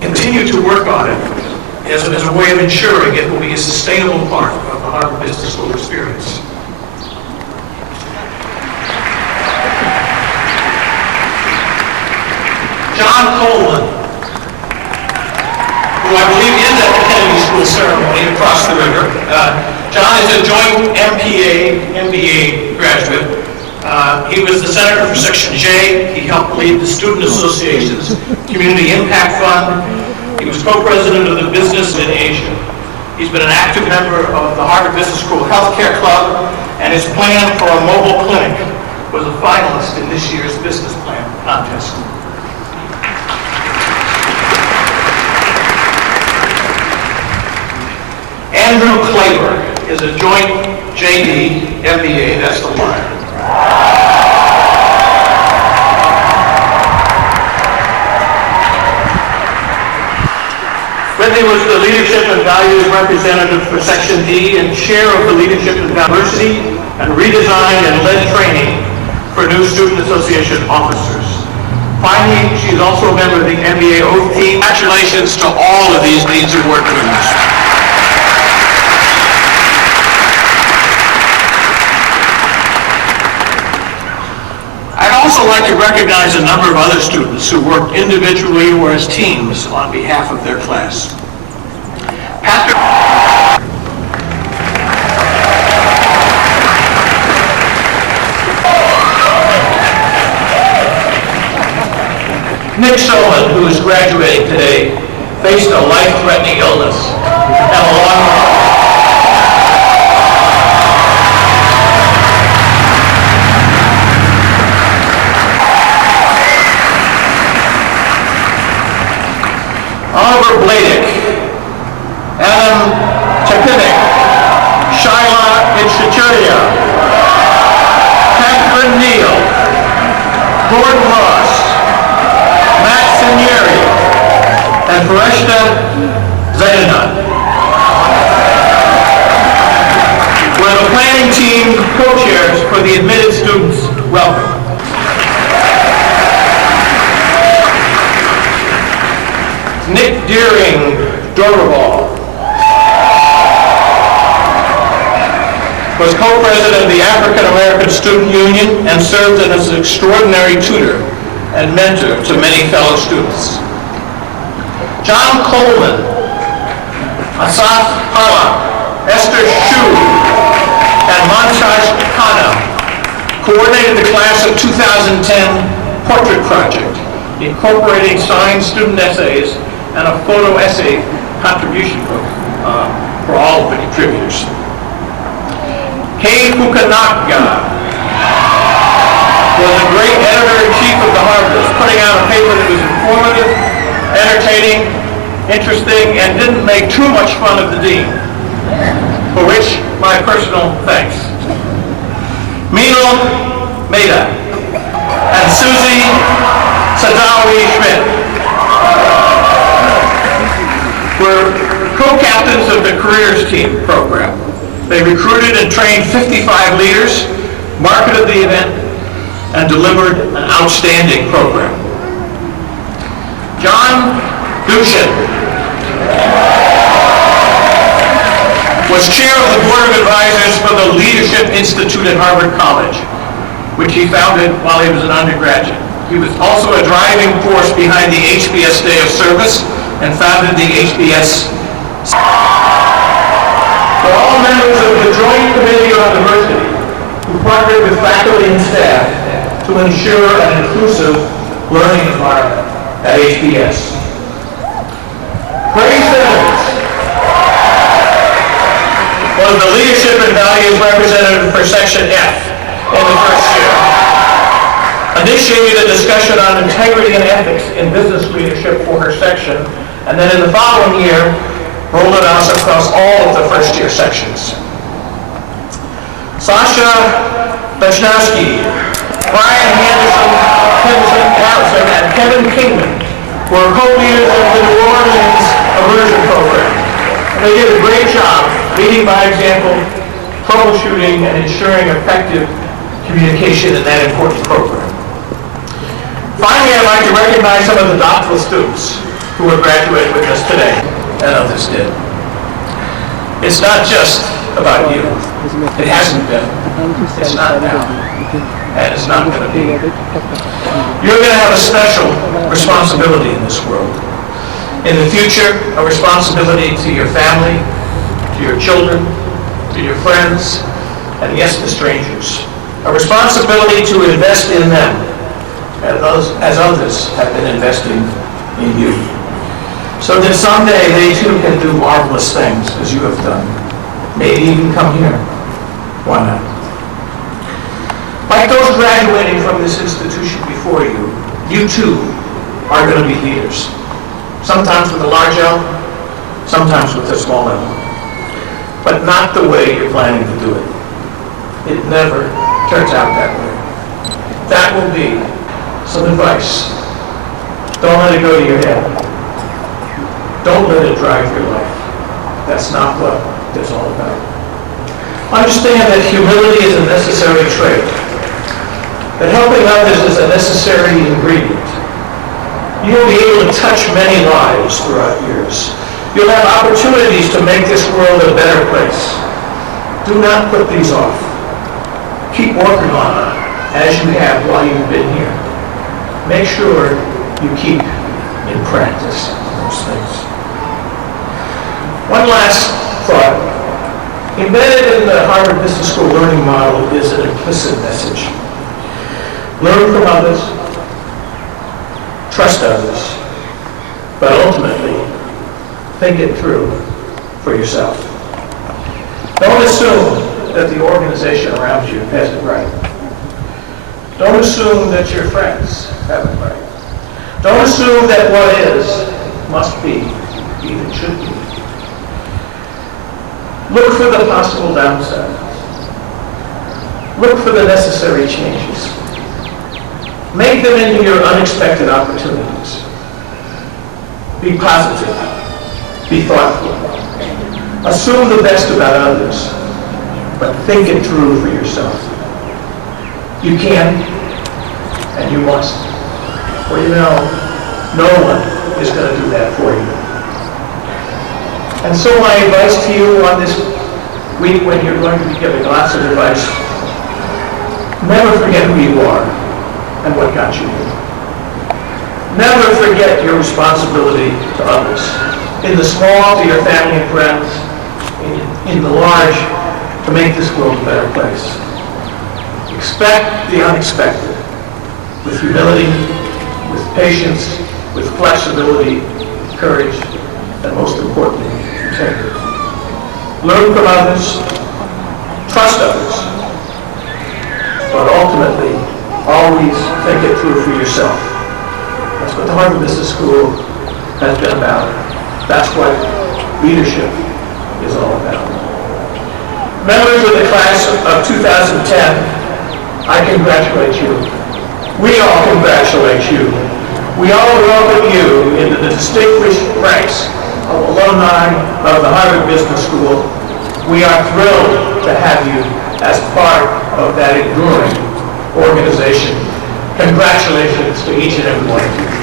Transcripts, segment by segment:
continue to work on it as a way of ensuring it will be a sustainable part of the Harvard Business School experience. John Coleman, who I believe is at the Kennedy School ceremony across the river. John is a joint MBA graduate. He was the senator for Section J. He helped lead the Student Association's Community Impact Fund. He was co-president of the Business in Asia. He's been an active member of the Harvard Business School Healthcare Club, and his plan for a mobile clinic was a finalist in this year's business plan contest. Andrew Klaber is a joint JD MBA, that's the line. Whitney was the Leadership and Values Representative for Section D and Chair of the Leadership and Diversity and redesigned and led training for new Student Association officers. Finally, she's also a member of the MBA Oath Team. Congratulations to all of these Deans Award winners. I'd also like to recognize a number of other students who worked individually or as teams on behalf of their class. Nick Solon, who is graduating today, faced a life-threatening illness and a long Oliver Bladick, Adam Tepinik, Shaila Inchachuria, Catherine Neal, Gordon Ross, Matt Sinieri, and Fareshta Zaidanan were the planning team co-chairs for the admitted students. Welcome. Nick Deering Dorval was co-president of the African American Student Union and served as an extraordinary tutor and mentor to many fellow students. John Coleman, Asaf Hala, Esther Shu, and Mantaj Khanna coordinated the class of 2010 portrait project, incorporating signed student essays and a photo essay contribution book for all of the contributors. Kay Fukunaga was the great editor-in-chief of the Harvard, putting out a paper that was informative, entertaining, interesting, and didn't make too much fun of the dean, for which my personal thanks. Meenal Mehta and Susie Sadawi Schmidt were co-captains of the Careers Team program. They recruited and trained 55 leaders, marketed the event, and delivered an outstanding program. John Dushin was chair of the Board of Advisors for the Leadership Institute at Harvard College, which he founded while he was an undergraduate. He was also a driving force behind the HBS Day of Service and founded the HBS. For all members of the Joint Committee on Diversity, who partnered with faculty and staff to ensure an inclusive learning environment at HBS. Grace Simmons was the Leadership and Values Representative for Section F in the first year. Initiated a discussion on integrity and ethics in business leadership for her section, and then in the following year, rolled it out across all of the first-year sections. Sasha Bechnowski, Brian Harrison, and Kevin Kingman were co-leaders of the New Orleans Immersion Program. And they did a great job leading by example, troubleshooting, and ensuring effective communication in that important program. Finally, I'd like to recognize some of the doctoral students who are graduating with us today, and others did. It's not just about you. It hasn't been. It's not now. And it's not going to be. You're going to have a special responsibility in this world. In the future, a responsibility to your family, to your children, to your friends, and yes, to strangers. A responsibility to invest in them as others have been investing in you. So that someday they too can do marvelous things as you have done. Maybe even come here. Why not? Like those graduating from this institution before you, you too are going to be leaders. Sometimes with a large L, sometimes with a small L. But not the way you're planning to do it. It never turns out that way. That will be some advice. Don't let it go to your head. Don't let it drive your life. That's not what it's all about. Understand that humility is a necessary trait. That helping others is a necessary ingredient. You'll be able to touch many lives throughout years. You'll have opportunities to make this world a better place. Do not put these off. Keep working on them as you have while you've been here. Make sure you keep in practice those things. One last thought. Embedded in the Harvard Business School learning model is an implicit message. Learn from others, trust others, but ultimately, think it through for yourself. Don't assume that the organization around you has it right. Don't assume that your friends have it right. Don't assume that what is must be even should be. Look for the possible downside. Look for the necessary changes. Make them into your unexpected opportunities. Be positive. Be thoughtful. Assume the best about others, but think it through for yourself. You can, and you must. For you know, no one is going to do that for you. And so my advice to you on this week when you're going to be giving lots of advice, never forget who you are and what got you here. Never forget your responsibility to others. In the small, to your family and friends. In the large, to make this world a better place. Expect the unexpected. With humility, with patience, with flexibility, courage, and most importantly, integrity. Learn from others, trust others, but ultimately, always think it through for yourself. That's what the Harvard Business School has been about. That's what leadership is all about. Members of the class of 2010, I congratulate you. We all congratulate you. We all welcome you into the distinguished ranks of alumni of the Harvard Business School. We are thrilled to have you as part of that enduring organization. Congratulations to each and every one of you.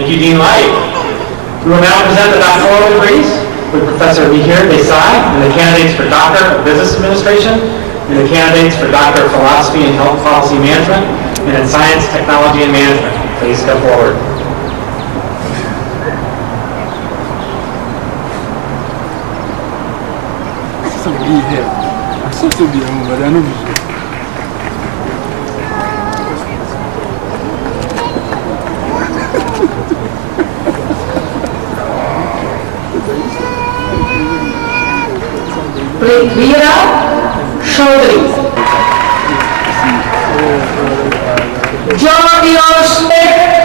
Thank you, Dean Light. We will now present the doctoral degrees with Professor Mihir Desai and the candidates for Doctor of Business Administration and the candidates for Doctor of Philosophy and Health Policy Management and in Science, Technology, and Management. Please step forward. Veera Chaudhary. George Smith.